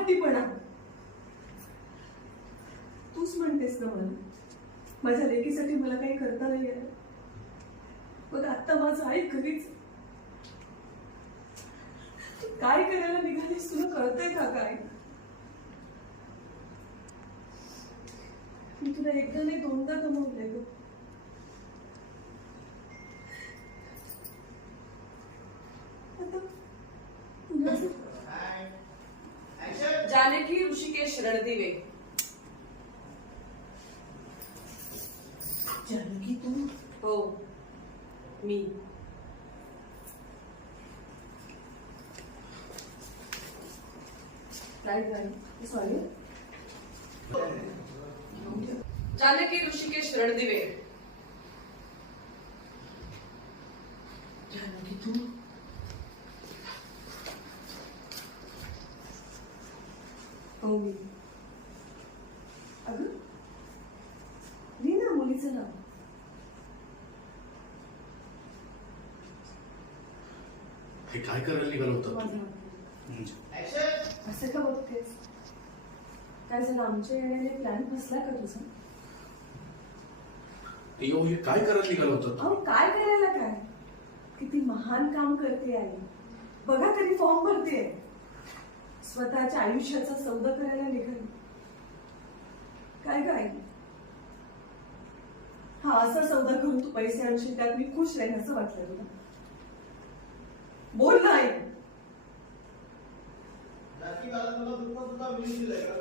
हट्टीपणा. तूच म्हणतेस ना मला माझ्या लेकीसाठी मला काही करता नाही आलं. बघ आता माझं आई घरीच. काय करायला निघालीस तुला कळतंय का काय? मी तुला एकदा नाही दोनदा गमावलंय ग. जानकी ऋषिकेश रणदिवे. जानकी तू? हो मी. सॉरी. जानकी ऋषिकेश रणदिवे. जानकी तू? हो मी. अगं मी ना मुलीचं नाव. हे काय करायला निघालं होतं? असं का बघतेस? काय झालं आमच्या येण्याने प्लॅन फसला का तुझा? हे काय करायला निघालं होतं? अहो काय करायला काय? किती महान काम करते आई. बघा तरी फॉर्म भरते. स्वतःच्या आयुष्याचा सौदा करायला निघाली. काय काय हा असा सौदा करून तू पैसे आणशील त्यात मी खुश राहीन असं वाटलं तुला? बोल ना आई. मला तुला दुःख सुद्धा मिळून दिलंय का?